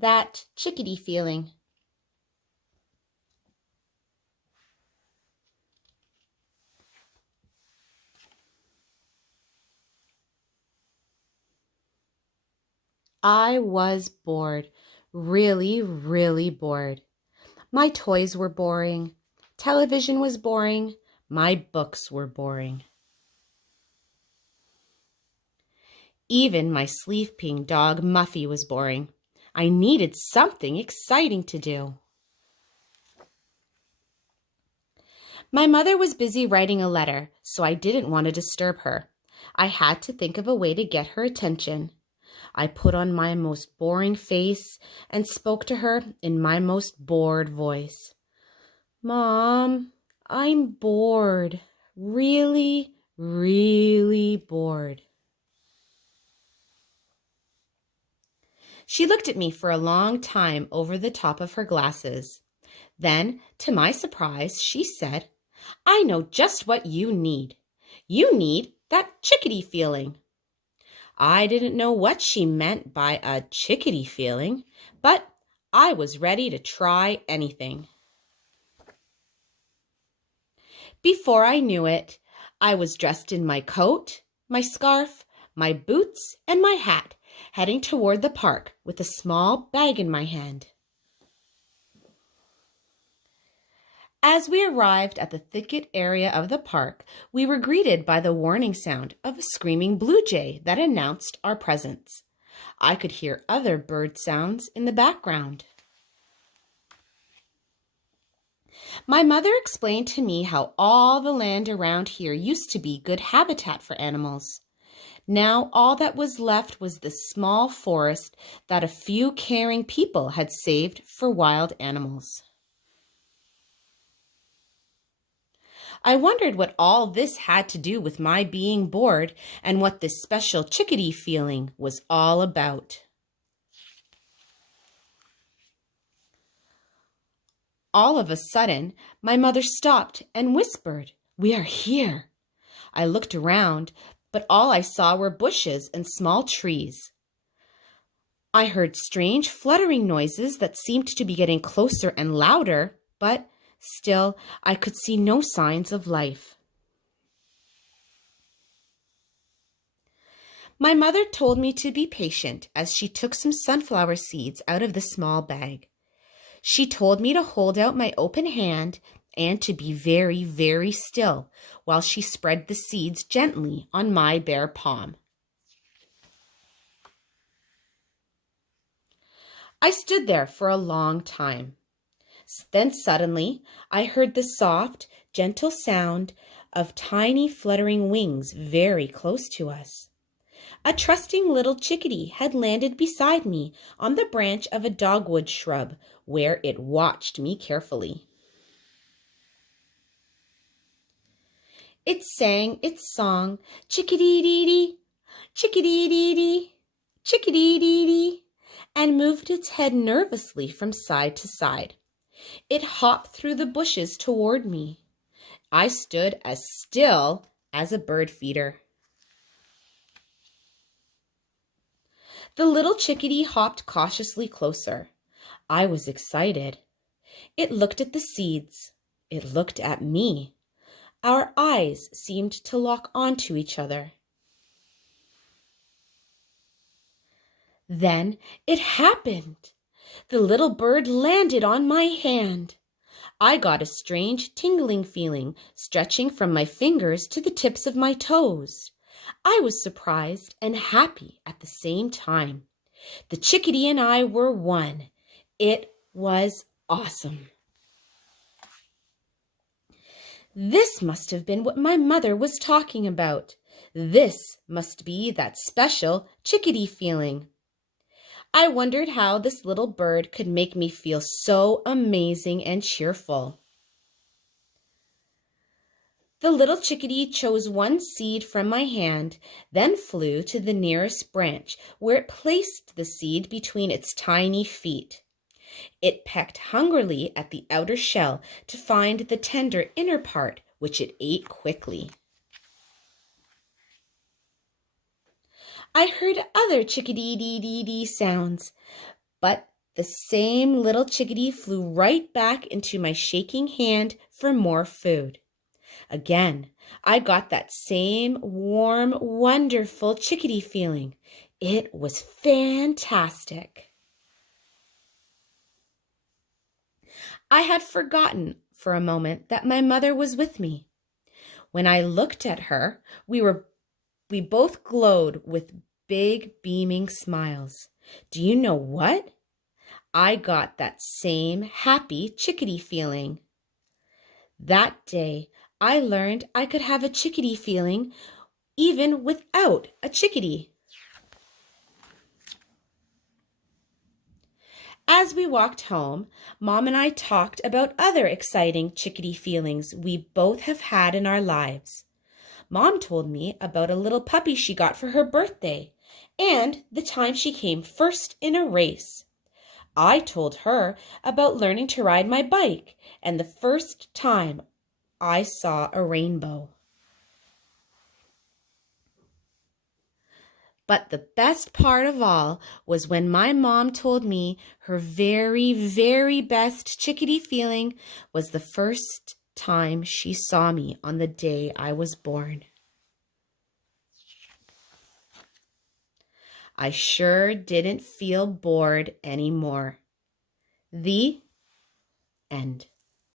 that chickadee feeling. I was bored, really, really bored. My toys were boring. Television was boring. My books were boring. Even my sleeping dog Muffy was boring. I needed something exciting to do. My mother was busy writing a letter, so I didn't want to disturb her. I had to think of a way to get her attention. I put on my most boring face and spoke to her in my most bored voice. Mom, I'm bored. Really, really bored. She looked at me for a long time over the top of her glasses. Then, to my surprise, she said, I know just what you need. You need that chickadee feeling. I didn't know what she meant by a chickadee feeling, but I was ready to try anything. Before I knew it, I was dressed in my coat, my scarf, my boots, and my hat, heading toward the park with a small bag in my hand. As we arrived at the thicket area of the park, we were greeted by the warning sound of a screaming blue jay that announced our presence. I could hear other bird sounds in the background. My mother explained to me how all the land around here used to be good habitat for animals. Now all that was left was the small forest that a few caring people had saved for wild animals. I wondered what all this had to do with my being bored and what this special chickadee feeling was all about. All of a sudden, my mother stopped and whispered, "We are here." I looked around, but all I saw were bushes and small trees. I heard strange fluttering noises that seemed to be getting closer and louder, but still I could see no signs of life. My mother told me to be patient as she took some sunflower seeds out of the small bag. She told me to hold out my open hand and to be very, very still while she spread the seeds gently on my bare palm. I stood there for a long time. Then suddenly I heard the soft, gentle sound of tiny fluttering wings very close to us. A trusting little chickadee had landed beside me on the branch of a dogwood shrub where it watched me carefully. It sang its song, chickadee-dee-dee, chickadee-dee-dee, chickadee-dee-dee, and moved its head nervously from side to side. It hopped through the bushes toward me. I stood as still as a bird feeder. The little chickadee hopped cautiously closer. I was excited. It looked at the seeds. It looked at me. Our eyes seemed to lock onto each other. Then it happened. The little bird landed on my hand. I got a strange tingling feeling stretching from my fingers to the tips of my toes. I was surprised and happy at the same time. The chickadee and I were one. It was awesome. This must have been what my mother was talking about. This must be that special chickadee feeling. I wondered how this little bird could make me feel so amazing and cheerful. The little chickadee chose one seed from my hand, then flew to the nearest branch, where it placed the seed between its tiny feet. It pecked hungrily at the outer shell to find the tender inner part, which it ate quickly. I heard other chickadee-dee-dee-dee sounds, but The same little chickadee flew right back into my shaking hand for more food. Again, I got that same warm, wonderful chickadee feeling. It was fantastic. I had forgotten for a moment that my mother was with me. When I looked at her, we both glowed with big beaming smiles. Do you know what? I got that same happy chickadee feeling. That day, I learned I could have a chickadee feeling even without a chickadee. As we walked home, Mom and I talked about other exciting chickadee feelings we both have had in our lives. Mom told me about a little puppy she got for her birthday and the time she came first in a race. I told her about learning to ride my bike and the first time I saw a rainbow. But the best part of all was when my mom told me her very, very best chickadee feeling was the first time she saw me on the day I was born. I sure didn't feel bored anymore. The end.